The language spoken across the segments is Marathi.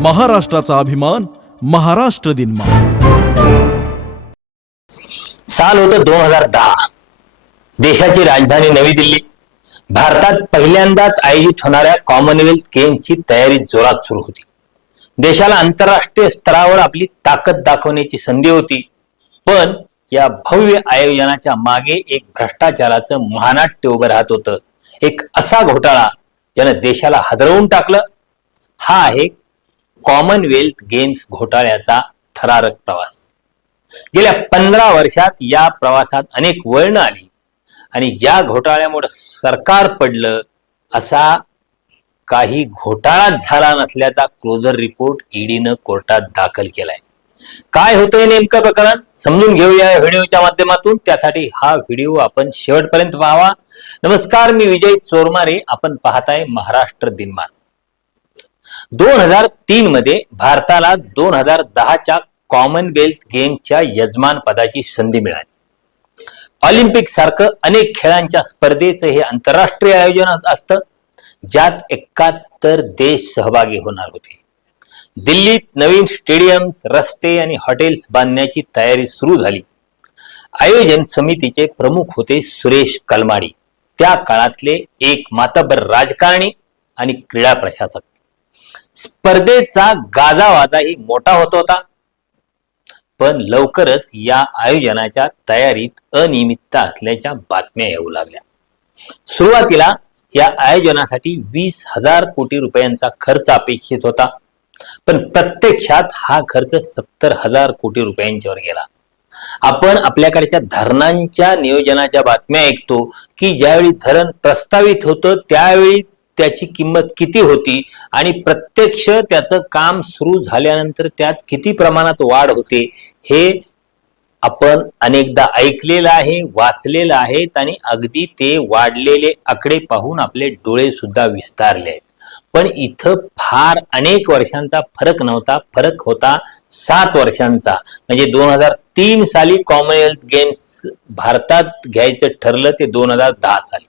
महाराष्ट्राचा अभिमान महाराष्ट्र दिनमा साल होतं दोन हजार दहा. देशाची राजधानी नवी दिल्ली. भारतात पहिल्यांदाच आयोजित होणाऱ्या कॉमनवेल्थ गेमची तयारी जोरात सुरू होती. देशाला आंतरराष्ट्रीय स्तरावर आपली ताकद दाखवण्याची संधी होती. पण या भव्य आयोजनाच्या मागे एक भ्रष्टाचाराचं महानाट्य उभं राहत होतं. एक असा घोटाळा ज्यानं देशाला हादरवून टाकलं. हा आहे कॉमनवेल्थ गेम्स घोटाळ्याचा थरारक प्रवास. गेल्या पंधरा वर्षात या प्रवासात अनेक वळण आली. आणि ज्या घोटाळ्यामुळे सरकार पडलं असा काही घोटाळाच झाला नसल्याचा क्लोजर रिपोर्ट ईडीनं कोर्टात दाखल केलाय. काय होतंय नेमकं प्रकरण? समजून घेऊया या व्हिडिओच्या माध्यमातून. त्यासाठी हा व्हिडिओ आपण शेवटपर्यंत पाहावा. नमस्कार मी विजय चोरमारे. आपण पाहताय महाराष्ट्र दिनमान. दोन हजार तीन मध्ये भारताला दोन हजार दहाच्या कॉमनवेल्थ गेमच्या यजमान पदाची संधी मिळाली. ऑलिम्पिक सारखं अनेक खेळांच्या स्पर्धेचं हे आंतरराष्ट्रीय आयोजन असतं ज्यात एकाहत्तर देश सहभागी होणार होते. दिल्लीत नवीन स्टेडियम्स रस्ते आणि हॉटेल्स बांधण्याची तयारी सुरू झाली. आयोजन समितीचे प्रमुख होते सुरेश कलमाडी. त्या काळातले एक मातबर राजकारणी आणि क्रीडा प्रशासक. स्पर्धेचा गाजावाजाही मोठा होत होता. पण लवकरच या आयोजनाच्या तयारीत अनियमितता असल्याच्या बातम्या येऊ लागल्या. सुरुवातीला या आयोजनासाठी वीस हजार कोटी रुपयांचा खर्च अपेक्षित होता. पण प्रत्यक्षात हा खर्च सत्तर हजार कोटी रुपयांच्यावर गेला. आपण आपल्याकडच्या धरणांच्या नियोजनाच्या बातम्या ऐकतो की ज्यावेळी धरण प्रस्तावित होतं त्यावेळी त्याची किंमत किती होती आणि प्रत्यक्ष त्याचं काम सुरू झाल्यानंतर त्यात किती प्रमाणात वाढ होते हे आपण अनेकदा ऐकलेलं आहे वाचलेलं आहे आणि अगदी ते वाढलेले आकडे पाहून आपले डोळे सुद्धा विस्तारले आहेत. पण इथं फार अनेक वर्षांचा फरक नव्हता फरक होता सात वर्षांचा. म्हणजे दोन हजार तीन साली कॉमनवेल्थ गेम्स भारतात घ्यायचं ठरलं ते दोन हजार दहा साली.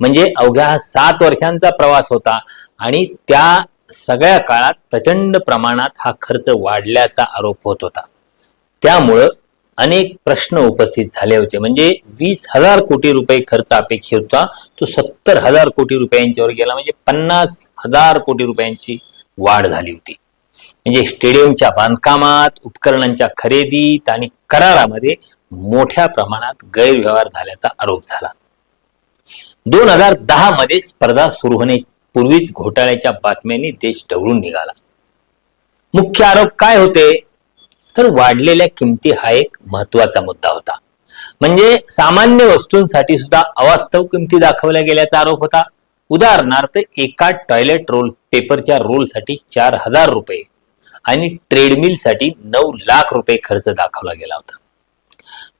म्हणजे अवघ्या सात वर्षांचा प्रवास होता. आणि त्या सगळ्या काळात प्रचंड प्रमाणात हा खर्च वाढल्याचा आरोप होत होता. त्यामुळं अनेक प्रश्न उपस्थित झाले होते. म्हणजे वीस हजार कोटी रुपये खर्च अपेक्षित होता. तो सत्तर हजार कोटी रुपयांच्यावर गेला. म्हणजे पन्नास हजार कोटी रुपयांची वाढ झाली होती. म्हणजे स्टेडियमच्या बांधकामात उपकरणांच्या खरेदीत आणि करारामध्ये मोठ्या प्रमाणात गैरव्यवहार झाल्याचा आरोप झाला. दोन हजार दहा मध्ये स्पर्धा सुरू होण्यापूर्वीच घोटाळ्याच्या बातम्यांनी देश ढवळून निघाला. मुख्य आरोप काय होते? तर वाढलेल्या किमती हा एक महत्त्वाचा मुद्दा होता. म्हणजे सामान्य वस्तूंसाठी सुद्धा अवास्तव किमती दाखवल्या गेल्याचा आरोप होता. उदाहरणार्थ एका टॉयलेट रोल पेपरच्या रोलसाठी चार हजार रुपये आणि ट्रेडमिलसाठी नऊ लाख रुपये खर्च दाखवला गेला होता.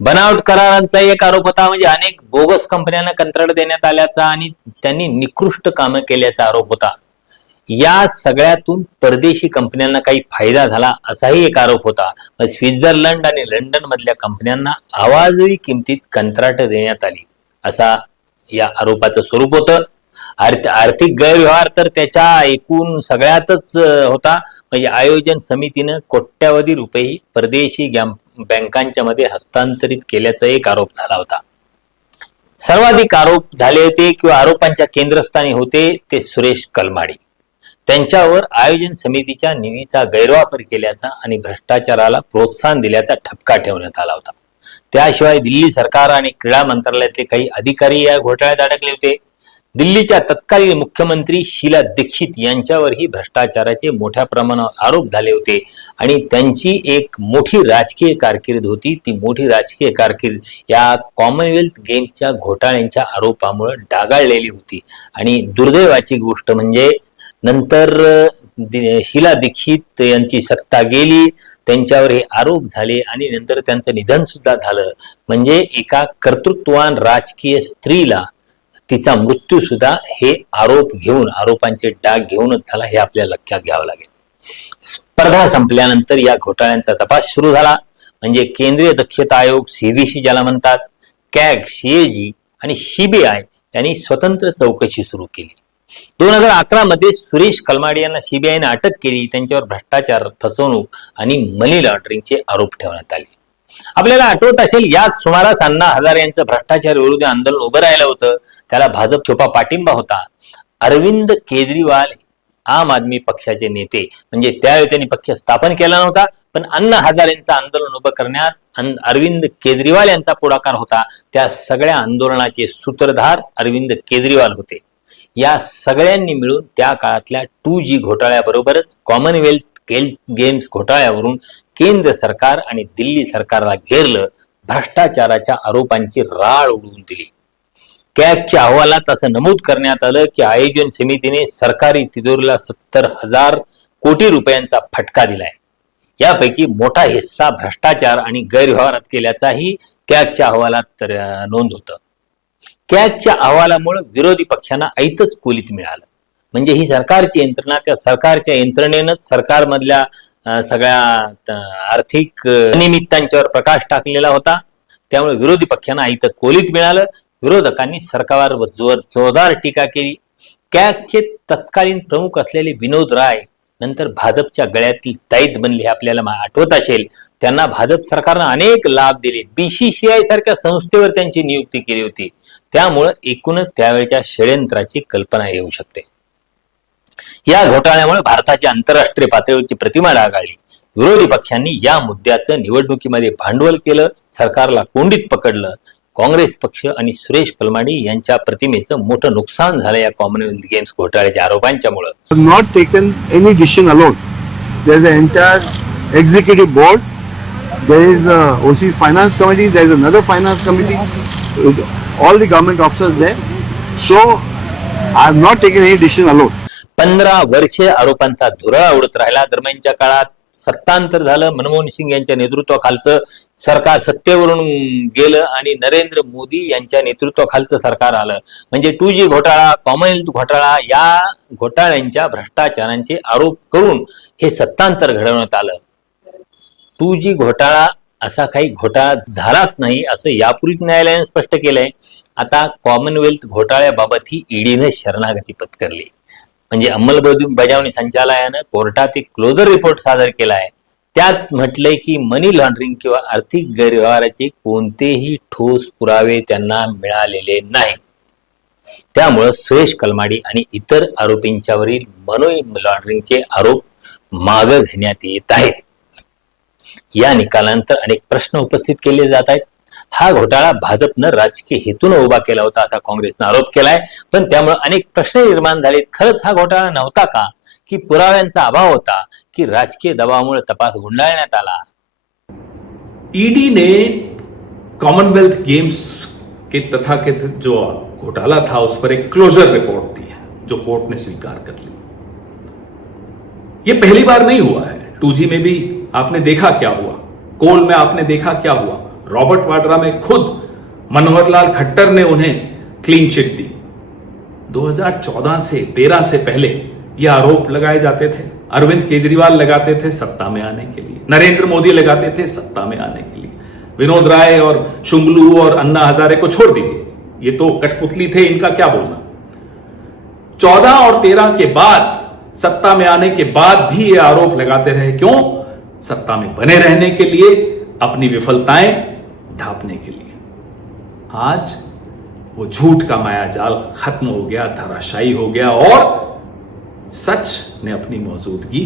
बनावट करारांचा एक आरोप होता. म्हणजे अनेक बोगस कंपन्यांना कंत्राट देण्यात आल्याचा आणि त्यांनी निकृष्ट कामं केल्याचा आरोप होता. या सगळ्यातून परदेशी कंपन्यांना काही फायदा झाला असाही एक आरोप होता. स्वित्झर्लंड आणि लंडन मधल्या कंपन्यांना आवाजवी किमतीत कंत्राट देण्यात आली असा या आरोपाचं स्वरूप होतं. आर्थिक गैरव्यवहार तर त्याच्या एकूण सगळ्यातच होता. म्हणजे आयोजन समितीनं कोट्यावधी रुपये परदेशी बँकांच्या मध्ये हस्तांतरित केल्याचा एक आरोप झाला होता. सर्वाधिक आरोप झाले होते किंवा आरोपांच्या केंद्रस्थानी होते ते सुरेश कलमाडी. त्यांच्यावर आयोजन समितीच्या निधीचा गैरवापर केल्याचा आणि भ्रष्टाचाराला प्रोत्साहन दिल्याचा ठपका ठेवण्यात आला होता. त्याशिवाय दिल्ली सरकार आणि क्रीडा मंत्रालयातले काही अधिकारी या घोटाळ्यात अडकले होते. दिल्लीच्या तत्कालीन मुख्यमंत्री शीला दीक्षित यांच्यावरही भ्रष्टाचाराचे मोठ्या प्रमाणावर आरोप झाले होते. आणि त्यांची एक मोठी राजकीय कारकीर्द होती. ती मोठी राजकीय कारकीर्द या कॉमनवेल्थ गेमच्या घोटाळ्यांच्या आरोपामुळे डागाळलेली होती. आणि दुर्दैवाची गोष्ट म्हणजे नंतर शीला दीक्षित यांची सत्ता गेली त्यांच्यावर हे आरोप झाले आणि नंतर त्यांचं निधन सुद्धा झालं. म्हणजे एका कर्तृत्वान राजकीय स्त्रीला तिचा मृत्यू सुद्धा हे आरोप घेऊन आरोपांचे डाग घेऊनच झाला हे आपल्या लक्षात घ्यावं लागेल. स्पर्धा संपल्यानंतर या घोटाळ्यांचा तपास सुरू झाला. म्हणजे केंद्रीय दक्षता आयोग सीबीसी ज्याला म्हणतात कॅग सीएजी आणि सीबीआय यांनी स्वतंत्र चौकशी सुरू केली. दोन हजार अकरा मध्ये सुरेश कलमाडी यांना सीबीआयने अटक केली. त्यांच्यावर भ्रष्टाचार फसवणूक आणि मनी लॉन्ड्रिंगचे आरोप ठेवण्यात आले. आपल्याला आठवत असेल याच सुमारास अण्णा हजार यांचं भ्रष्टाचार विरोधी आंदोलन उभं राहिलं होतं. त्याला भाजप छोपा पाठिंबा होता. अरविंद केजरीवाल आम आदमी पक्षाचे नेते. म्हणजे त्यावेळी त्यांनी पक्ष स्थापन केला नव्हता पण अण्णा हजारेंचं आंदोलन उभं करण्यात अरविंद केजरीवाल यांचा पुढाकार होता. त्या सगळ्या आंदोलनाचे सूत्रधार अरविंद केजरीवाल होते. या सगळ्यांनी मिळून त्या काळातल्या टू जी घोटाळ्याबरोबरच कॉमनवेल्थ गेल गेम्स घोटाळ्यावरून केंद्र सरकार आणि दिल्ली सरकारला घेरलं भ्रष्टाचाराच्या आरोपांची राळ उडवून दिली. कॅगच्या अहवालात असं नमूद करण्यात आलं की आयोजन समितीने सरकारी तिजोरीला सत्तर हजार कोटी रुपयांचा फटका दिलाय. यापैकी मोठा हिस्सा भ्रष्टाचार आणि गैरव्यवहारात केल्याचाही कॅगच्या अहवालात नोंद होतं. कॅगच्या अहवालामुळे विरोधी पक्षांना ऐतच कोलीत मिळालं. म्हणजे ही सरकारची यंत्रणा त्या सरकारच्या यंत्रणेनंच सरकारमधल्या सगळ्या आर्थिक निमित्तांच्यावर प्रकाश टाकलेला होता. त्यामुळे विरोधी पक्षांना इथं कोलीत मिळालं. विरोधकांनी सरकारवर जोर जोरदार टीका केली. कॅगचे तत्कालीन प्रमुख असलेले विनोद राय नंतर भाजपच्या गळ्यातील ताईत बनले आपल्याला आठवत असेल. त्यांना भाजप सरकारनं अनेक लाभ दिले. बीसीसीआय सारख्या संस्थेवर त्यांची नियुक्ती केली होती. त्यामुळं एकूणच त्यावेळच्या षडयंत्राची कल्पना येऊ शकते. या घोटाळ्यामुळे भारताची आंतरराष्ट्रीय पातळीवरची प्रतिमा डागाळली. विरोधी पक्षांनी या मुद्द्याचं निवडणुकीमध्ये भांडवल केलं सरकारला कोंडीत पकडलं. काँग्रेस पक्ष आणि सुरेश कलमाडी यांच्या प्रतिमेचं मोठं नुकसान झालं या कॉमनवेल्थ गेम्स घोटाळ्याच्या आरोपांच्यामुळं not taken any decision alone entire executive board is O C finance committee is another finance committee all the government officers so I have not taken any decision alone पंधरा वर्षे आरोपांचा धुरळ उडत राहिला. दरम्यानच्या काळात सत्तांतर झालं. मनमोहन सिंग यांच्या नेतृत्वाखालचं सरकार सत्तेवरून गेलं आणि नरेंद्र मोदी यांच्या नेतृत्वाखालचं सरकार आलं. म्हणजे टू जी घोटाळा कॉमनवेल्थ घोटाळा या घोटाळ्यांच्या भ्रष्टाचारांचे आरोप करून हे सत्तांतर घडवण्यात आलं. टू जी घोटाळा असा काही घोटाळा झालाच नाही असं यापूर्वीच न्यायालयाने स्पष्ट केलंय. आता कॉमनवेल्थ घोटाळ्याबाबत ही ईडीनं शरणागती पत्करली. म्हणजे अंमलबजावणी संचालयानं कोर्टात एक क्लोजर रिपोर्ट सादर केला आहे. त्यात म्हटलंय की मनी लॉन्ड्रिंग किंवा आर्थिक गैरव्यवहाराचे कोणतेही ठोस पुरावे त्यांना मिळालेले नाही त्यामुळं सुरेश कलमाडी आणि इतर आरोपींच्यावरील मनी लॉन्ड्रिंगचे आरोप मागं घेण्यात येत आहेत. या निकालानंतर अनेक प्रश्न उपस्थित केले जात आहेत. हा घोटाळा भाजपनं राजकीय हेतून उभा केला होता असा काँग्रेसनं आरोप केलाय. पण त्यामुळे अनेक प्रश्न निर्माण झालेत. खरंच हा घोटाळा नव्हता का? की पुराव्यांचा अभाव होता की राजकीय दबावामुळे तपास गुंडाळण्यात आला? ईडी ने कॉमनवेल्थ गेम्स के तथा तथाकथित जो घोटाला था, उस पर एक क्लोजर रिपोर्ट दी है, जो कोर्ट ने स्वीकार कर ली। ये पहली बार नहीं हुआ है। टू में भी आपने देखा क्या हुआ? कोल में आपने देखा क्या हुआ? रॉबर्ट वाड्रा में खुद मनोहर लाल खट्टर ने उन्हें क्लीन चिट दी। 2014 से 13 से पहले ये आरोप लगाए जाते थे। अरविंद केजरीवाल लगाते थे सत्ता में आने के लिए। नरेंद्र मोदी लगाते थे सत्ता में आने के लिए। विनोद राय और शुंगलू और अन्ना हजारे को छोड़ दीजिए। ये तो कठपुतली थे, इनका क्या बोलना? चौदह और तेरह के बाद, सत्ता में आने के बाद भी ये आरोप लगाते रहे। क्यों? सत्ता में बने रहने के लिए अपनी विफलताएँ ढांपने के लिए। आज वो झूठ का माया जाल खत्म हो गया, धराशायी हो गया और सच ने अपनी मौजूदगी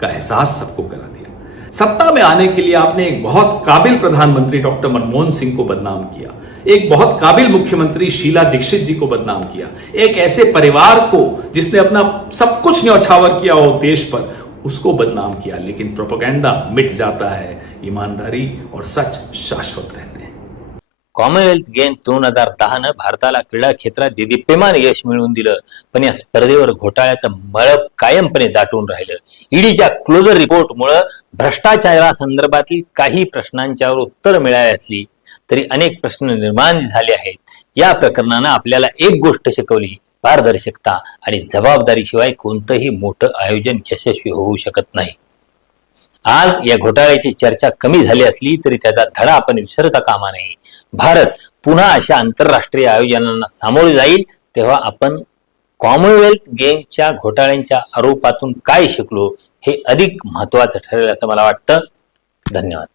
का एहसास सबको करा दिया। सत्ता में आने के लिए आपने एक बहुत काबिल प्रधानमंत्री डॉक्टर मनमोहन सिंह को बदनाम किया। एक बहुत काबिल मुख्यमंत्री शीला दीक्षित जी को बदनाम किया। एक ऐसे परिवार को जिसने अपना सब कुछ न्यौछावर किया हो देश पर उसको बदनाम किया लेकिन प्रोपोगंडा मिट जाता है। ईमानदारी और सच शाश्वत रहते हैं। कॉमनवेल्थ गेम्स दोन हजार दहानं भारताला क्रीडा क्षेत्रात दिदीप्यमान यश मिळवून दिलं पण या स्पर्धेवर घोटाळ्याचं मळप कायमपणे दाटून राहिलं. ईडीच्या क्लोजर रिपोर्टमुळं भ्रष्टाचारासंदर्भातील काही प्रश्नांच्यावर उत्तर मिळाली असली तरी अनेक प्रश्न निर्माण झाले आहेत. या प्रकरणानं आपल्याला एक गोष्ट शिकवली पारदर्शकता आणि जबाबदारीशिवाय कोणतंही मोठं आयोजन यशस्वी होऊ शकत नाही. आज या घोटाळ्याची चर्चा कमी झाली असली तरी त्याचा धडा आपण विसरता कामा नये. भारत पुन्हा अशा आंतरराष्ट्रीय आयोजनांना सामोरे जाईल तेव्हा आपण कॉमनवेल्थ गेमच्या घोटाळ्यांच्या आरोपातून काय शिकलो हे अधिक महत्वाचं ठरेल असं मला वाटतं. धन्यवाद.